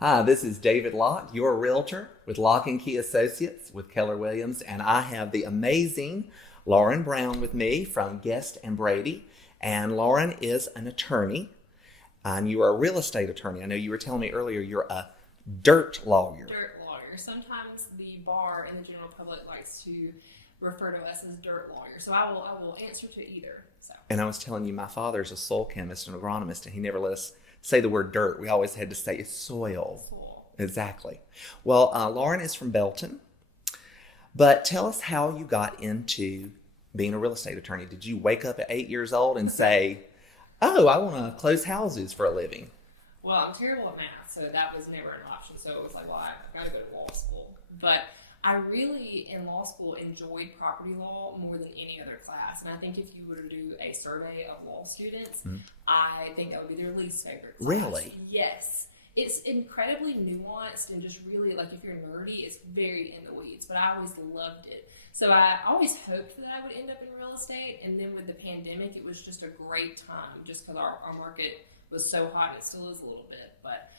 Hi, this is David Locke, your realtor with Locke and Key Associates with Keller Williams, and I have the amazing Lauren Brown with me from Guest and Brady. And Lauren is an attorney, and you are a real estate attorney. I know you were telling me earlier you're a dirt lawyer. Dirt lawyer. Sometimes the bar and the general public likes to refer to us as dirt lawyer. So I will answer to either. So. And I was telling you, my father's a soil chemist and agronomist, and he never let us say the word dirt. We always had to say soil. Exactly. Well, Lauren is from Belton, but tell us how you got into being a real estate attorney. Did you wake up at 8 years old and say, oh, I want to close houses for a living? Well, I'm terrible at math, so that was never an option. So it was like, well, I got to go to law school. But I really, in law school, enjoyed property law more than any other class. And I think if you were to do a survey of law students, I think that would be their least favorite class. Really? Yes. It's incredibly nuanced and just really, like, if you're nerdy, it's very in the weeds. But I always loved it. So I always hoped that I would end up in real estate. And then with the pandemic, it was just a great time just because our market was so hot. It still is a little bit. But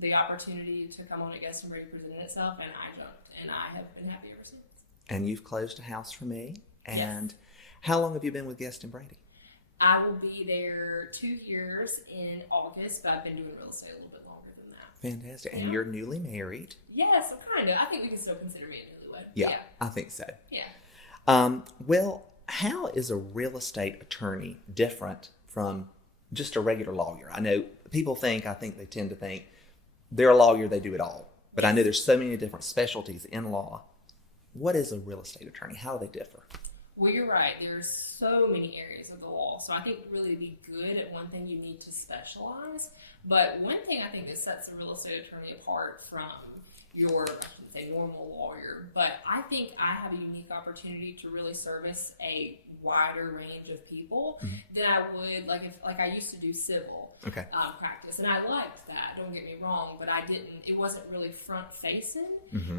the opportunity to come on at Guest and Brady presented itself, and I jumped, and I have been happy ever since. And you've closed a house for me. And yes. How long have you been with Guest and Brady? I will be there 2 years in August, but I've been doing real estate a little bit longer than that. Fantastic. And you're newly married. Yes, kind of. I think we can still consider me a newlywed. Yeah, I think so. Yeah. Well, how is a real estate attorney different from just a regular lawyer? I know people they tend to think they're a lawyer, they do it all. But I know there's so many different specialties in law. What is a real estate attorney? How do they differ? Well, you're right. There's so many areas of the law. So I think really to be good at one thing, you need to specialize. But one thing I think that sets a real estate attorney apart from your, I shouldn't say normal lawyer, but I think I have a unique opportunity to really service a wider range of people than I would, like I used to do civil practice, and I liked that, don't get me wrong, but it wasn't really front facing.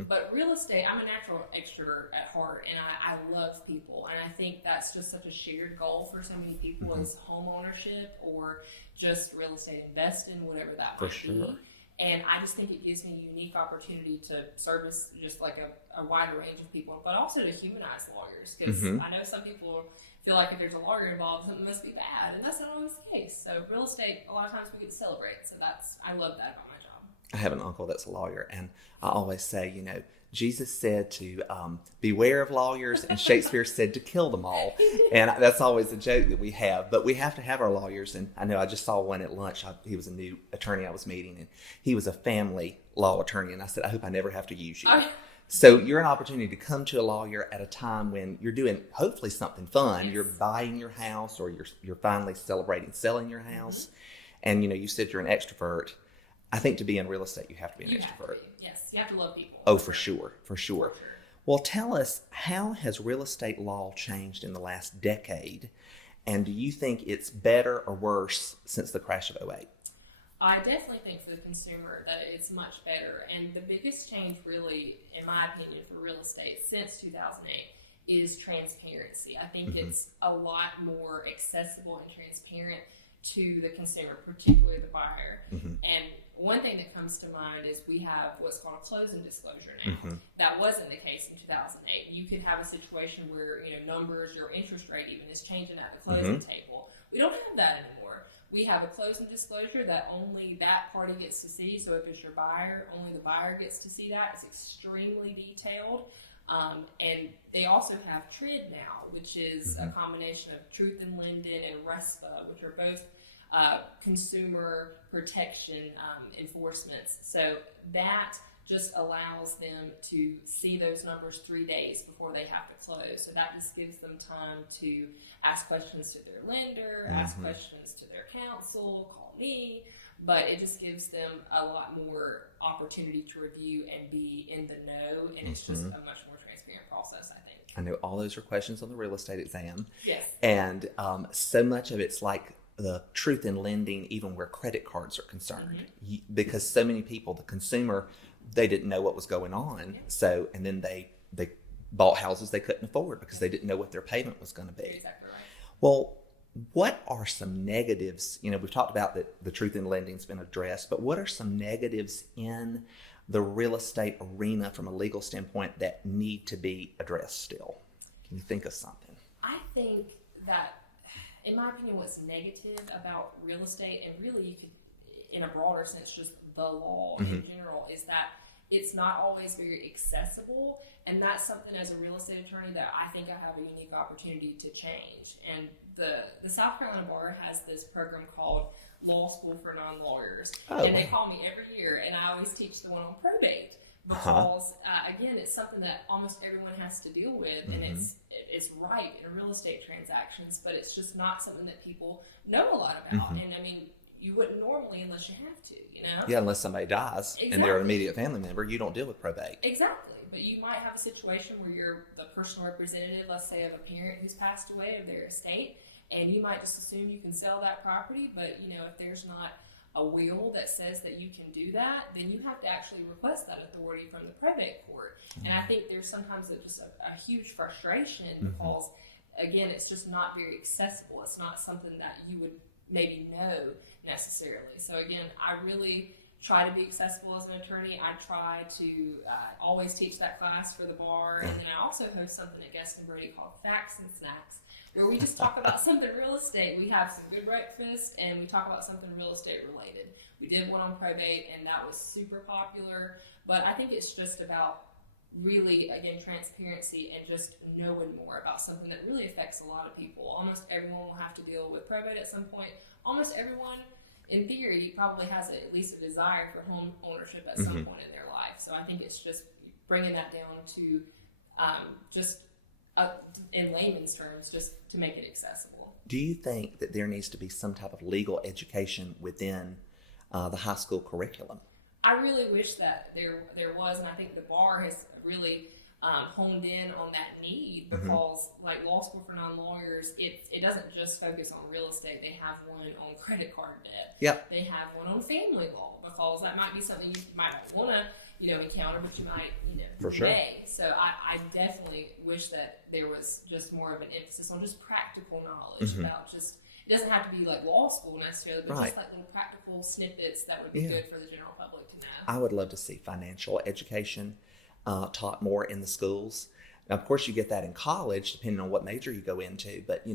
But real estate, I'm a natural extrovert at heart, and I love people, and I think that's just such a shared goal for so many people is home ownership or just real estate investing, whatever that might be. And I just think it gives me a unique opportunity to service just like a wider range of people, but also to humanize lawyers. Because I know some people feel like if there's a lawyer involved, something must be bad. And that's not always the case. So real estate, a lot of times we get to celebrate. So I love that about my job. I have an uncle that's a lawyer. And I always say, Jesus said to beware of lawyers, and Shakespeare said to kill them all. And that's always a joke that we have. But we have to have our lawyers. And I know I just saw one at lunch. He was a new attorney I was meeting, and he was a family law attorney. And I said, I hope I never have to use you. So you're an opportunity to come to a lawyer at a time when you're doing hopefully something fun. Yes. You're buying your house, or you're finally celebrating selling your house. And, you said you're an extrovert. I think to be in real estate, you have to be an extrovert. Yes, you have to love people. Oh, for sure. Well, tell us, how has real estate law changed in the last decade? And do you think it's better or worse since the crash of '08? I definitely think for the consumer that it's much better. And the biggest change really, in my opinion, for real estate since 2008 is transparency. I think it's a lot more accessible and transparent to the consumer, particularly the buyer. And one thing that comes to mind is we have what's called a closing disclosure now. That wasn't the case in 2008. You could have a situation where numbers, your interest rate even is changing at the closing table. We don't have that anymore. We have a closing disclosure that only that party gets to see. So if it's your buyer, only the buyer gets to see that. It's extremely detailed. And they also have TRID now, which is a combination of Truth in Lending and RESPA, which are both consumer protection enforcements. So that just allows them to see those numbers 3 days before they have to close. So that just gives them time to ask questions to their lender, ask questions to their counsel, call me. But it just gives them a lot more opportunity to review and be in the know. And it's just a much more transparent process, I think. I know all those are questions on the real estate exam. Yes. And so much of it's like the truth in lending, even where credit cards are concerned, because so many people, the consumer, they didn't know what was going on. So, and then they bought houses they couldn't afford because they didn't know what their payment was going to be. Exactly right. Well, What are some negatives? We've talked about that the truth in lending has been addressed, but what are some negatives in the real estate arena from a legal standpoint that need to be addressed still? Can you think of something? I think that, in my opinion, what's negative about real estate, and really you could, in a broader sense, just the law in general, is that it's not always very accessible. And that's something as a real estate attorney that I think I have a unique opportunity to change. And the South Carolina Bar has this program called Law School for Non-Lawyers. And they call me every year, and I always teach the one on probate. Because, again, it's something that almost everyone has to deal with, and it's right in real estate transactions, but it's just not something that people know a lot about. And, I mean, you wouldn't normally unless you have to, Yeah, unless somebody dies and they're an immediate family member, you don't deal with probate. Exactly. But you might have a situation where you're the personal representative, let's say, of a parent who's passed away of their estate, and you might just assume you can sell that property, but, if there's not a will that says that you can do that, then you have to actually request that authority from the probate court. And I think there's sometimes just a huge frustration because, again, it's just not very accessible. It's not something that you would maybe know necessarily. So again, I really try to be accessible as an attorney. I try to always teach that class for the bar, and then I also host something at Guest and Brady called Facts and Snacks, where we just talk about something real estate. We have some good breakfast, and we talk about something real estate related. We did one on probate, and that was super popular. But I think it's just about really, again, transparency and just knowing more about something that really affects a lot of people. Almost everyone will have to deal with probate at some point. Almost everyone, in theory, probably has at least a desire for home ownership at some point in their life. So I think it's just bringing that down to in layman's terms, just to make it accessible. Do you think that there needs to be some type of legal education within the high school curriculum? I really wish that there was, and I think the bar has really honed in on that need because, like Law School for Non-Lawyers, it doesn't just focus on real estate. They have one on credit card debt. Yep. They have one on family law because that might be something you might want to encounter, but you might For sure. may. So I definitely wish that there was just more of an emphasis on just practical knowledge about just. It doesn't have to be like law school necessarily, but just like little practical snippets that would be good for the general public to know. I would love to see financial education taught more in the schools. Now, of course, you get that in college, depending on what major you go into. But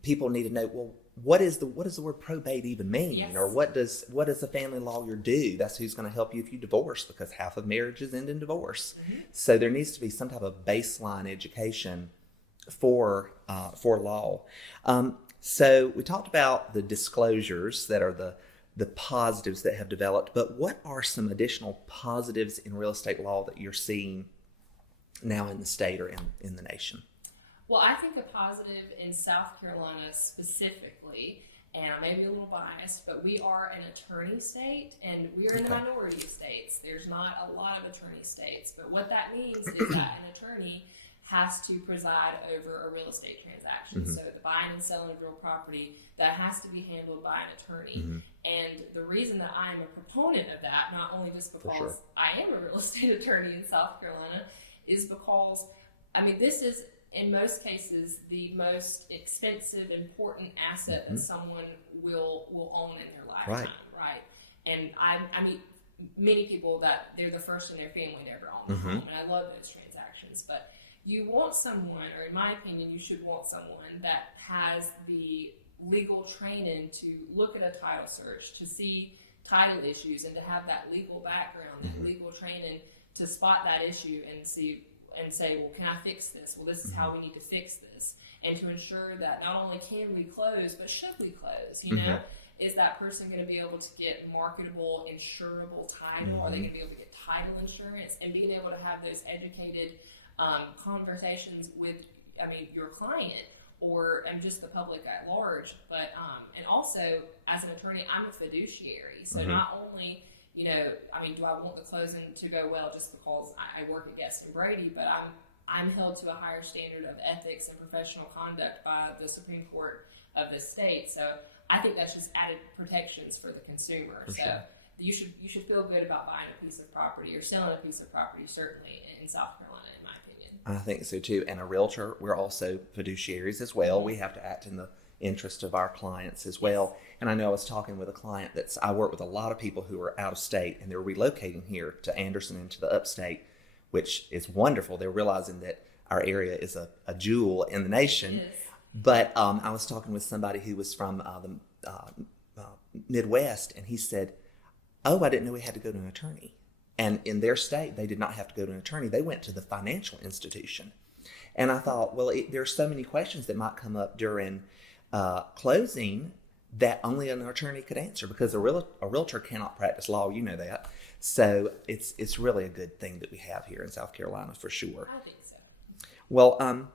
people need to know, well, what does the word probate even mean, Yes. or what does a family lawyer do? That's who's going to help you if you divorce, because half of marriages end in divorce. So there needs to be some type of baseline education for law. So we talked about the disclosures that are the positives that have developed, but what are some additional positives in real estate law that you're seeing now in the state or in the nation? Well, I think a positive in South Carolina specifically, and I may be a little biased, but we are an attorney state, and we are in the minority of states. There's not a lot of attorney states, but what that means is that an attorney has to preside over a real estate transaction. So the buying and selling of real property, that has to be handled by an attorney. And the reason that I'm a proponent of that, not only just because I am a real estate attorney in South Carolina, is because, this is, in most cases, the most expensive, important asset that someone will own in their lifetime, right? And I meet many people that they're the first in their family to ever own a home, and I love those transactions. But you want someone, or in my opinion, you should want someone that has the legal training to look at a title search, to see title issues, and to have that legal background, that legal training to spot that issue and see and say, well, can I fix this? Well, this is how we need to fix this. And to ensure that not only can we close, but should we close, Is that person going to be able to get marketable, insurable title? Are they going to be able to get title insurance? And being able to have those educated conversations with, your client and just the public at large. But, and also, as an attorney, I'm a fiduciary. So not only, do I want the closing to go well just because I work at Guest and Brady, but I'm held to a higher standard of ethics and professional conduct by the Supreme Court of the state. So I think that's just added protections for the consumer. You should feel good about buying a piece of property or selling a piece of property, certainly in South Carolina, in my opinion. I think so too. And a realtor, we're also fiduciaries as well. We have to act in interest of our clients as well. And I know I was talking with a client I work with a lot of people who are out of state and they're relocating here to Anderson and to the upstate, which is wonderful. They're realizing that our area is a jewel in the nation. Yes. But I was talking with somebody who was from the Midwest, and he said, "Oh, I didn't know we had to go to an attorney." And in their state, they did not have to go to an attorney. They went to the financial institution. And I thought, well, there are so many questions that might come up during closing that only an attorney could answer, because a realtor cannot practice law. You know that. So it's really a good thing that we have here in South Carolina for sure. I think so. Well,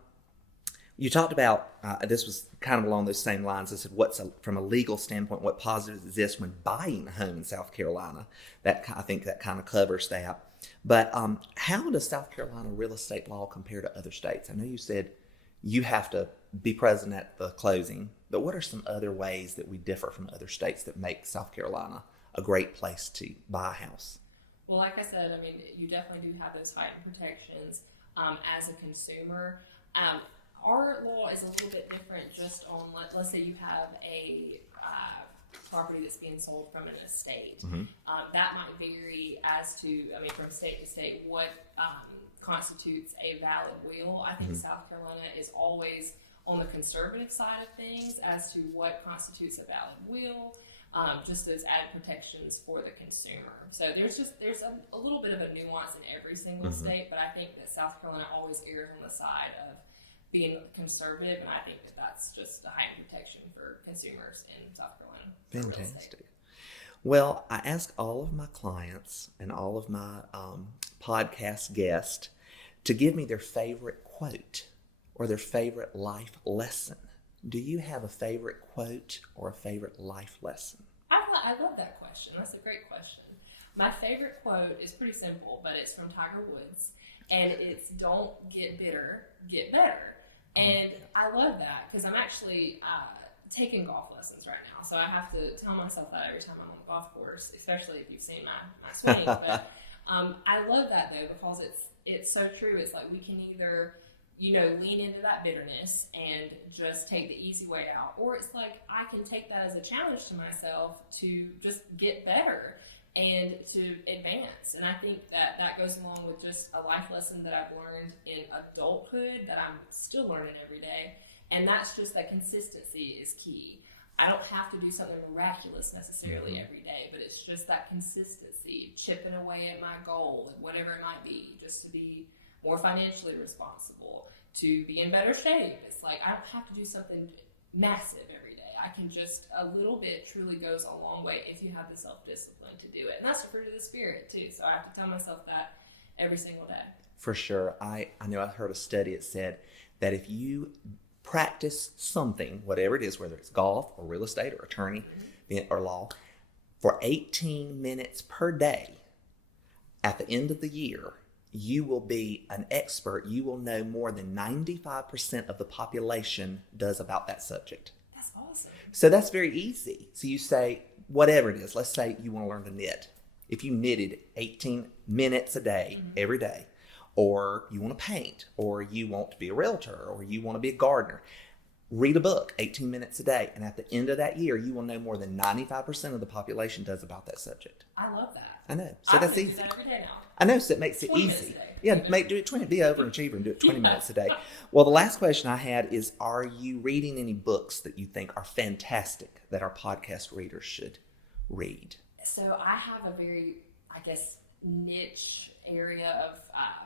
you talked about, this was kind of along those same lines. I said, from a legal standpoint, what positives exist when buying a home in South Carolina? I think that kind of covers that. But how does South Carolina real estate law compare to other states? I know you said you have to be present at the closing, but what are some other ways that we differ from other states that make South Carolina a great place to buy a house? Well, like I said, I mean, you definitely do have those heightened protections as a consumer. Our law is a little bit different just on, let's say you have a property that's being sold from an estate. Mm-hmm. That might vary as to, I mean, from state to state, what constitutes a valid will. I think South Carolina is always on the conservative side of things as to what constitutes a valid will, just as added protections for the consumer. So there's a little bit of a nuance in every single state, but I think that South Carolina always errs on the side of being conservative, and I think that that's just a high protection for consumers in South Carolina. Fantastic. Well, I ask all of my clients and all of my podcast guests to give me their favorite quote or their favorite life lesson. Do you have a favorite quote or a favorite life lesson? I love that question. That's a great question. My favorite quote is pretty simple, but it's from Tiger Woods, and it's "Don't get bitter, get better." And I love that because I'm actually taking golf lessons right now. So I have to tell myself that every time I'm on the golf course, especially if you've seen my swing. But I love that though, because it's so true. It's like we can either, lean into that bitterness and just take the easy way out, or it's like I can take that as a challenge to myself to just get better and to advance. And I think that goes along with just a life lesson that I've learned in adulthood that I'm still learning every day. And that's just that consistency is key. I don't have to do something miraculous necessarily every day, but it's just that consistency, chipping away at my goal, whatever it might be, just to be more financially responsible, to be in better shape. It's like I don't have to do something massive every day. I can just, a little bit truly goes a long way if you have the self-discipline to do it. And that's the fruit of the Spirit too. So I have to tell myself that every single day. For sure. I know I heard a study. It said that if you practice something, whatever it is, whether it's golf or real estate or attorney or law, for 18 minutes per day, at the end of the year, you will be an expert. You will know more than 95% of the population does about that subject. That's awesome. So that's very easy. So you say, whatever it is, let's say you want to learn to knit. If you knitted 18 minutes a day, every day, or you want to paint, or you want to be a realtor, or you want to be a gardener, read a book 18 minutes a day. And at the end of that year, you will know more than 95% of the population does about that subject. I love that. I know. So that's easy. Do that every day now. I know, so it makes it 20 easy. minutes a day. Yeah, do it 20. Be an overachiever and do it 20 minutes a day. Well, the last question I had is, are you reading any books that you think are fantastic that our podcast readers should read? So I have a very, niche area of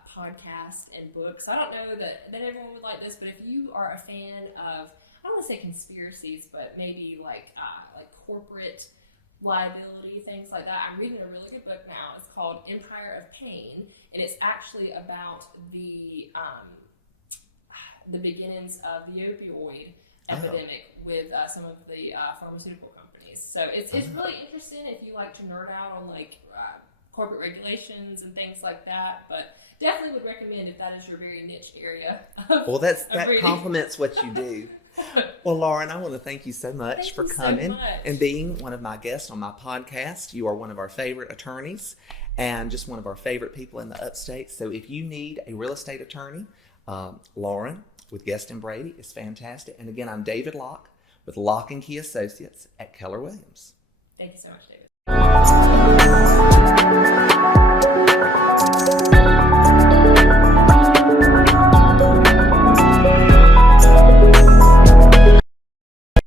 podcasts and books. I don't know that everyone would like this, but if you are a fan of, I don't want to say conspiracies, but maybe like corporate liability, things like that. I'm reading a really good book now. It's called Empire of Pain, and it's actually about the beginnings of the opioid epidemic with some of the pharmaceutical companies. So it's really interesting if you like to nerd out on corporate regulations and things like that. But definitely would recommend if that is your very niche area. Well, that complements what you do. Well, Lauren, I want to thank you so much for coming and being one of my guests on my podcast. You are one of our favorite attorneys and just one of our favorite people in the upstate. So if you need a real estate attorney, Lauren with Guest and Brady is fantastic. And again, I'm David Locke with Lock and Key Associates at Keller Williams. Thank you so much, David.